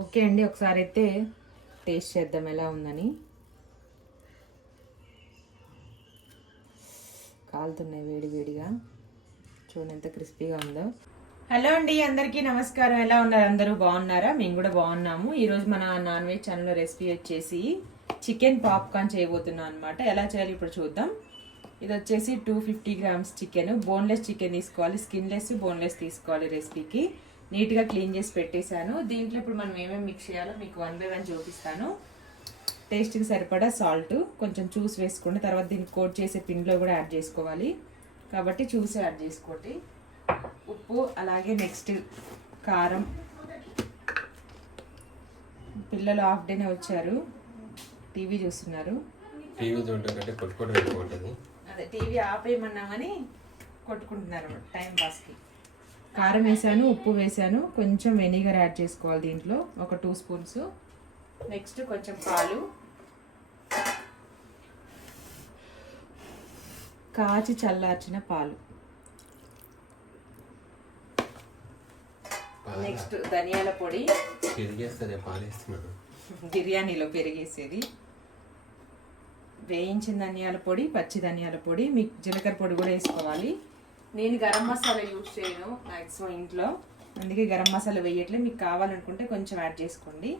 Okay అండి ఒకసారి అయితే టేస్ట్ చేద్దాం ఎలా ఉందని. కాలుతున్నాయి వేడి వేడిగా. చూడండి ఎంత క్రిస్పీగా ఉందో. హలో అండి అందరికీ నమస్కారం. ఎలా ఉన్నారు? అందరూ బాగున్నారా? మేము కూడా బాగున్నాము. ఈరోజు మన నాన్ వెజ్ ఛానల్ రెసిపీ వచ్చేసి చికెన్ పాప్కార్న్ చేయబోతున్నాం అనమాట ఎలా చేయాలి ఇప్పుడు చూద్దాం. ఇది వచ్చేసి two fifty grams chicken. Boneless chicken తీసుకోవాలి. స్కిన్లెస్ బోన్లెస్ తీసుకోవాలి రెసిపీకి. నీట్గా క్లీన్ చేసి పెట్టేశాను. దీంట్లో ఇప్పుడు మనం ఏమేమి మిక్స్ చేయాలో మీకు వన్ బై వన్ చూపిస్తాను. టేస్ట్కి సరిపడా సాల్ట్ కొంచెం చూసి వేసుకోండి. తర్వాత దీన్ని కోట్ చేసే పిండిలో కూడా యాడ్ చేసుకోవాలి. కాబట్టి చూసి యాడ్ చేసుకోండి. ఉప్పు అలాగే నెక్స్ట్ కారం. పిల్లలు హాఫ్ డేనే వచ్చారు. టీవీ చూస్తున్నారు. టీవీ చూడటం కంటే కొట్టుకోవడం అదే టీవీ ఆపేయమన్నా కానీ కొట్టుకుంటున్నారు టైం పాస్కి. కారం వేసాను ఉప్పు వేసాను. కొంచెం వెనిగర్ యాడ్ చేసుకోవాలి దీంట్లో. ఒక టూ స్పూన్స్. నెక్స్ట్ కొంచెం పాలు. కాచి చల్లార్చిన పాలు. నెక్స్ట్ ధనియాల పొడి. బిర్యానీలో పెరిగేసేది. వేయించిన ధనియాల పొడి పచ్చి ధనియాల పొడి మీకు జీలకర్ర పొడి కూడా వేసుకోవాలి. నేను గరం మసాలా యూజ్ చేయను మ్యాక్సిమం ఇంట్లో. అందుకే గరం మసాలా వేయట్లే. మీకు కావాలనుకుంటే కొంచెం యాడ్ చేసుకోండి.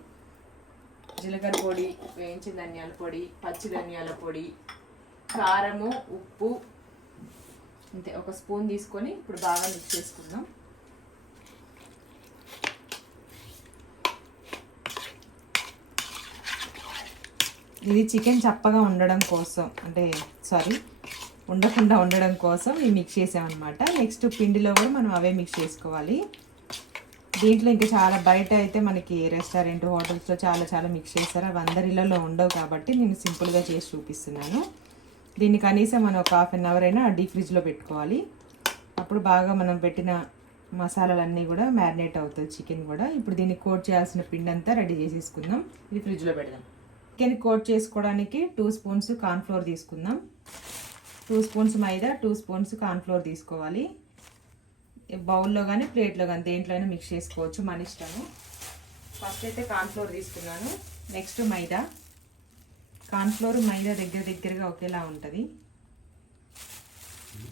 జీలకర్ర పొడి వేయించిన ధనియాల పొడి పచ్చి ధనియాల పొడి కారము ఉప్పు అంతే ఒక స్పూన్ తీసుకొని ఇప్పుడు బాగా మిక్స్ చేసుకుందాం. ఇది చికెన్ చప్పగా ఉండడం కోసం అంటే సారీ ఉండకుండా ఉండడం కోసం ఇవి మిక్స్ చేసామన్నమాట. నెక్స్ట్ పిండిలో కూడా మనం అవే మిక్స్ చేసుకోవాలి. దీంట్లో ఇంకా చాలా బయట అయితే మనకి రెస్టారెంట్ హోటల్స్లో చాలా చాలా మిక్స్ చేస్తారు. అవి అందరి ఇళ్ళలో ఉండవు కాబట్టి నేను సింపుల్గా చేసి చూపిస్తున్నాను. దీన్ని కనీసం మనం ఒక హాఫ్ అన్ అవర్ అయినా డీప్ ఫ్రిడ్జ్లో పెట్టుకోవాలి. అప్పుడు బాగా మనం పెట్టిన మసాలాలన్నీ కూడా మ్యారినేట్ అవుతుంది చికెన్ కూడా. ఇప్పుడు దీన్ని కోట్ చేయాల్సిన పిండి అంతా రెడీ చేసేసుకుందాం. ఇది ఫ్రిడ్జ్లో పెడదాం. చికెన్ కోట్ చేసుకోవడానికి టూ స్పూన్స్ కార్న్ఫ్లోర్ తీసుకుందాం. Two spoons maida two spoons cornflour తీసుకోవాలి. బౌల్లో కానీ ప్లేట్లో కానీ దేంట్లో అయినా మిక్స్ చేసుకోవచ్చు మన ఇష్టము. ఫస్ట్ అయితే కార్న్ఫ్లోర్ తీసుకున్నాను. నెక్స్ట్ మైదా. కార్న్ఫ్లోర్ మైదా దగ్గర దగ్గరగా ఒకేలా ఉంటుంది.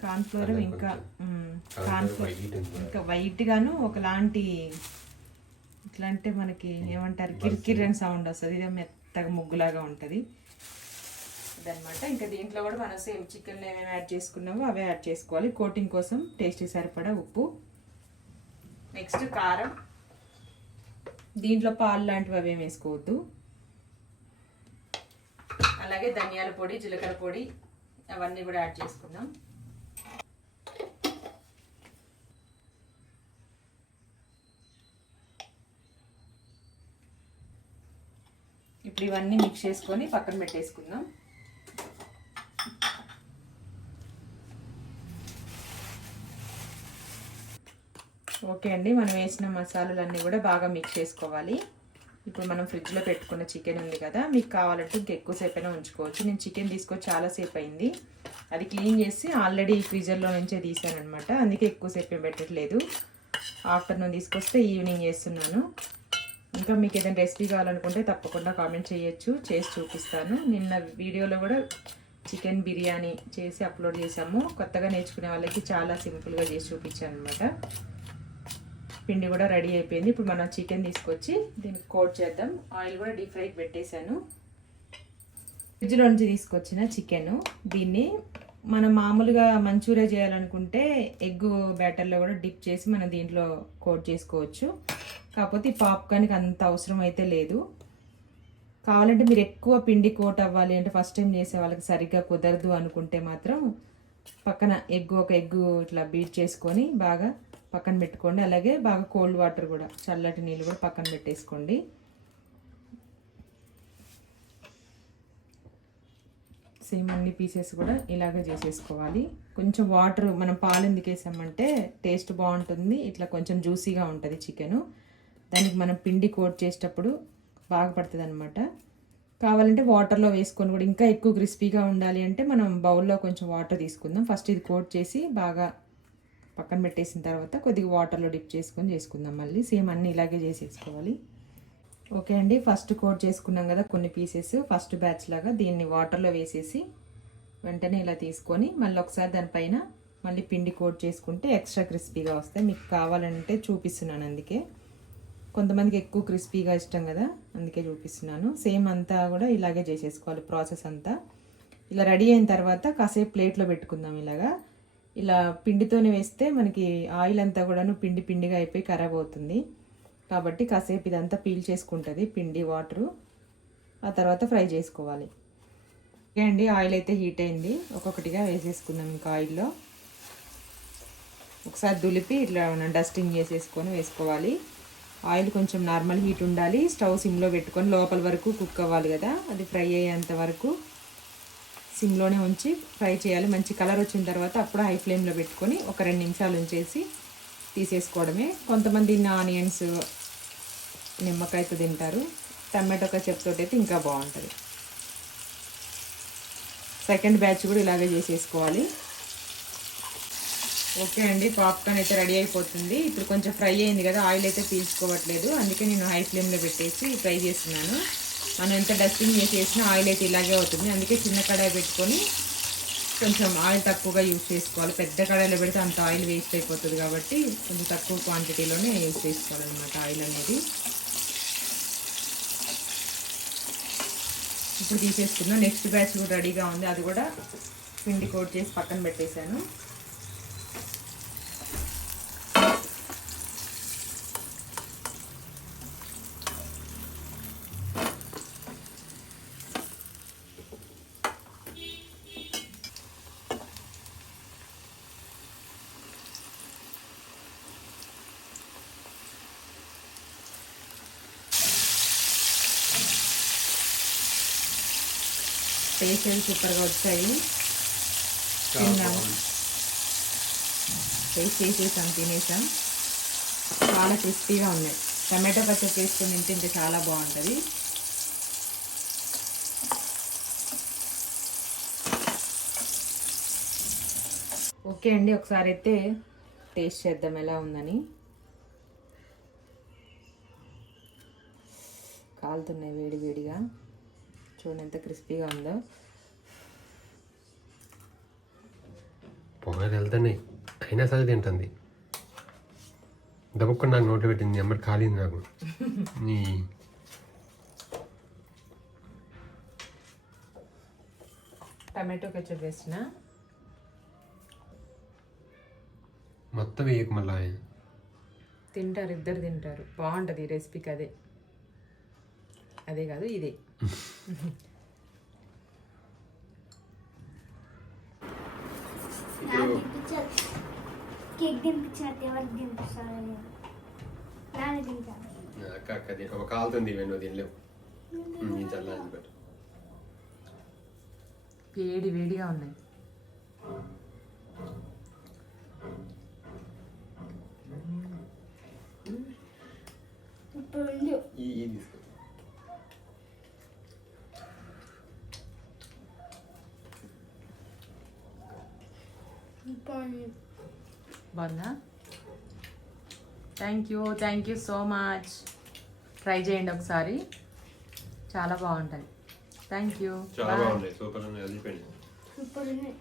కార్న్ఫ్లోర్ ఇంకా కార్న్ఫ్లోర్ ఇంకా వైట్ గాను ఒకలాంటి ఇట్లా అంటే మనకి ఏమంటారు? కిరికిరి అని సౌండ్ వస్తుంది. ఇదే మెత్తగా ముగ్గులాగా ఉంటుంది. అదనమాట ఇంకా దీంట్లో కూడా మనం సేమ్ చికెన్లో ఏమేమి యాడ్ చేసుకున్నామో అవే యాడ్ చేసుకోవాలి. కోటింగ్ కోసం టేస్ట్ సరిపడా ఉప్పు. నెక్స్ట్ కారం. దీంట్లో పాలు లాంటివి అవేం వేసుకోవద్దు. అలాగే ధనియాల పొడి జీలకర్ర పొడి అవన్నీ కూడా యాడ్ చేసుకుందాం. ఇప్పుడు ఇవన్నీ మిక్స్ చేసుకొని పక్కన పెట్టేసుకుందాం. ఓకే అండి మనం వేసిన మసాలాలన్నీ కూడా బాగా మిక్స్ చేసుకోవాలి. ఇప్పుడు మనం ఫ్రిడ్జ్లో పెట్టుకున్న చికెన్ ఉంది కదా మీకు కావాలంటే ఇంకా ఎక్కువసేపు అయినా ఉంచుకోవచ్చు. నేను చికెన్ తీసుకొని చాలాసేపు అయింది. అది క్లీన్ చేసి ఆల్రెడీ ఫ్రీజర్లో నుంచే తీసాను అనమాట అందుకే ఎక్కువసేపు ఏం పెట్టట్లేదు. ఆఫ్టర్నూన్ తీసుకొస్తే ఈవినింగ్ చేస్తున్నాను. ఇంకా మీకు ఏదైనా రెసిపీ కావాలనుకుంటే తప్పకుండా కామెంట్ చేయొచ్చు చేసి చూపిస్తాను. నిన్న వీడియోలో కూడా చికెన్ బిర్యానీ చేసి అప్లోడ్ చేసాము కొత్తగా నేర్చుకునే వాళ్ళకి చాలా సింపుల్గా చేసి చూపించాను అనమాట పిండి కూడా రెడీ అయిపోయింది. ఇప్పుడు మనం చికెన్ తీసుకొచ్చి దీనికి కోట్ చేద్దాం. ఆయిల్ కూడా డీప్ ఫ్రైకి పెట్టేశాను. ఫ్రిడ్జ్లో నుంచి తీసుకొచ్చిన చికెన్. దీన్ని మనం మామూలుగా మంచూరియా చేయాలనుకుంటే ఎగ్ బ్యాటర్లో కూడా డిప్ చేసి మనం దీంట్లో కోట్ చేసుకోవచ్చు. కాకపోతే ఈ పాప్కార్న్కి అంత అవసరం అయితే లేదు. కావాలంటే మీరు ఎక్కువ పిండి కోట్ అవ్వాలి అంటే ఫస్ట్ టైం చేసే వాళ్ళకి సరిగ్గా కుదరదు అనుకుంటే మాత్రం పక్కన ఎగ్ ఒక ఎగ్ ఇట్లా బీట్ చేసుకొని బాగా పక్కన పెట్టుకోండి. అలాగే బాగా కోల్డ్ వాటర్ కూడా చల్లటి నీళ్ళు కూడా పక్కన పెట్టేసుకోండి. సేమ్ అన్ని పీసెస్ కూడా ఇలాగే చేసేసుకోవాలి. కొంచెం వాటర్ మనం పాలు ఎందుకు వేసామంటే టేస్ట్ బాగుంటుంది. ఇట్లా కొంచెం జ్యూసీగా ఉంటుంది చికెను దానికి మనం పిండి కోట్ చేసేటప్పుడు బాగా పడుతుంది అనమాట కావాలంటే వాటర్లో వేసుకొని కూడా ఇంకా ఎక్కువ క్రిస్పీగా ఉండాలి అంటే మనం బౌల్లో కొంచెం వాటర్ తీసుకుందాం. ఫస్ట్ ఇది కోట్ చేసి బాగా పక్కన పెట్టేసిన తర్వాత కొద్దిగా వాటర్లో డిప్ చేసుకొని చేసుకుందాం మళ్ళీ. సేమ్ అన్నీ ఇలాగే చేసేసుకోవాలి. ఓకే అండి. ఫస్ట్ కోట్ చేసుకున్నాం కదా కొన్ని పీసెస్ ఫస్ట్ బ్యాచ్ లాగా దీన్ని వాటర్లో వేసేసి వెంటనే ఇలా తీసుకొని మళ్ళీ ఒకసారి దానిపైన మళ్ళీ పిండి కోట్ చేసుకుంటే ఎక్స్ట్రా క్రిస్పీగా వస్తాయి. మీకు కావాలంటే చూపిస్తున్నాను అందుకే. కొంతమందికి ఎక్కువ క్రిస్పీగా ఇష్టం కదా అందుకే చూపిస్తున్నాను. సేమ్ అంతా కూడా ఇలాగే చేసేసుకోవాలి ప్రాసెస్ అంతా. ఇలా రెడీ అయిన తర్వాత కాసేపు ప్లేట్లో పెట్టుకుందాం ఇలాగా. ఇలా పిండితోనే వేస్తే మనకి ఆయిల్ అంతా కూడాను పిండి పిండిగా అయిపోయి ఖరాబ్ అవుతుంది. కాబట్టి కాసేపు ఇదంతా పీల్ చేసుకుంటుంది పిండి వాటరు. ఆ తర్వాత ఫ్రై చేసుకోవాలి. ఓకే అండి ఆయిల్ అయితే హీట్ అయింది. ఒక్కొక్కటిగా వేసేసుకుందాం ఇంకా ఆయిల్లో. ఒకసారి దులిపి ఇట్లా డస్టింగ్ చేసేసుకొని వేసుకోవాలి. ఆయిల్ కొంచెం నార్మల్ హీట్ ఉండాలి. స్టవ్ సిమ్లో పెట్టుకొని లోపల వరకు కుక్ అవ్వాలి కదా అది ఫ్రై అయ్యేంత వరకు. సిమ్లోనే ఉంచి ఫ్రై చేయాలి. మంచి కలర్ వచ్చిన తర్వాత అప్పుడు హై ఫ్లేమ్లో పెట్టుకొని ఒక రెండు నిమిషాలు ఉంచేసి తీసేసుకోవడమే. కొంతమంది ఆనియన్స్ నిమ్మకాయతో తింటారు. టమాటో కచ్చప్తో అయితే ఇంకా బాగుంటుంది. సెకండ్ బ్యాచ్ కూడా ఇలాగే చేసేసుకోవాలి. ఓకే అండి పాప్కార్న్ అయితే రెడీ అయిపోతుంది. ఇప్పుడు కొంచెం ఫ్రై అయింది కదా ఆయిల్ అయితే పీల్చుకోవట్లేదు. అందుకే నేను హై ఫ్లేమ్లో పెట్టేసి ఫ్రై చేస్తున్నాను. మనం ఎంత డస్టింగ్ చేసేసినా ఆయిల్ అయితే ఇలాగే అవుతుంది. అందుకే చిన్న కడాయి పెట్టుకొని కొంచెం ఆయిల్ తక్కువగా యూజ్ చేసుకోవాలి. పెద్ద కడాయిలో పెడితే అంత ఆయిల్ వేస్ట్ అయిపోతుంది కాబట్టి కొంచెం తక్కువ క్వాంటిటీలోనే యూజ్ చేసుకోవాలన్నమాట ఆయిల్ అనేది. ఇప్పుడు తీసేసుకుందాం. నెక్స్ట్ బ్యాచ్ కూడా రెడీగా ఉంది. అది కూడా పిండి కోట్ చేసి పక్కన పెట్టేశాను. టేస్ట్ అయితే సూపర్గా వచ్చాయి. తిన్నాము టేస్ట్ చేసేసాం తినేసాం. చాలా క్రిస్పీగా ఉన్నాయి. టమాటో పచ్చడి చేసుకుని తింటే ఇంకా చాలా బాగుంటుంది. ఓకే అండి ఒకసారి అయితే టేస్ట్ చేద్దాం ఎలా ఉందని. కాలుతున్నాయి వేడి వేడిగా. చూడండి ఎంత క్రిస్పీగా ఉందో. పొగలు వెళ్తున్నాయి అయినా సరే తింటుంది. దబ్బుకొని నాకు నోట్లో పెట్టింది ఎమ్మటి కాలింది నాకు. నీ టమాటో కెచప్ వేసిన? మొత్తం వేయకు మళ్ళా. తింటారు ఇద్దరు తింటారు. బాగుంటుంది ఈ రెసిపీకి అదే. అదే కాదు ఇదే. కేక్ తినిపించినట్టు ఎవరికి తినిపిస్తాను నేను నాన్న తింటాను అక్క అక్క తిన- ఒక కాలుతుంది ఇవన్నీ నువ్వు తినలేవు. నీ చల్లని పెట్టు వేడి వేడిగా ఉన్నాయి ఇప్పుడు ఉంది ఈ ఈ తీసుకో ఇప్పుడు ఉంది. బాగుందా? Thank you thank you so much try చేయండి ఒకసారి. చాలా బాగుంటుంది థ్యాంక్ యూ చాలా బాగున్నాయి సూపర్ ఉన్నాయి.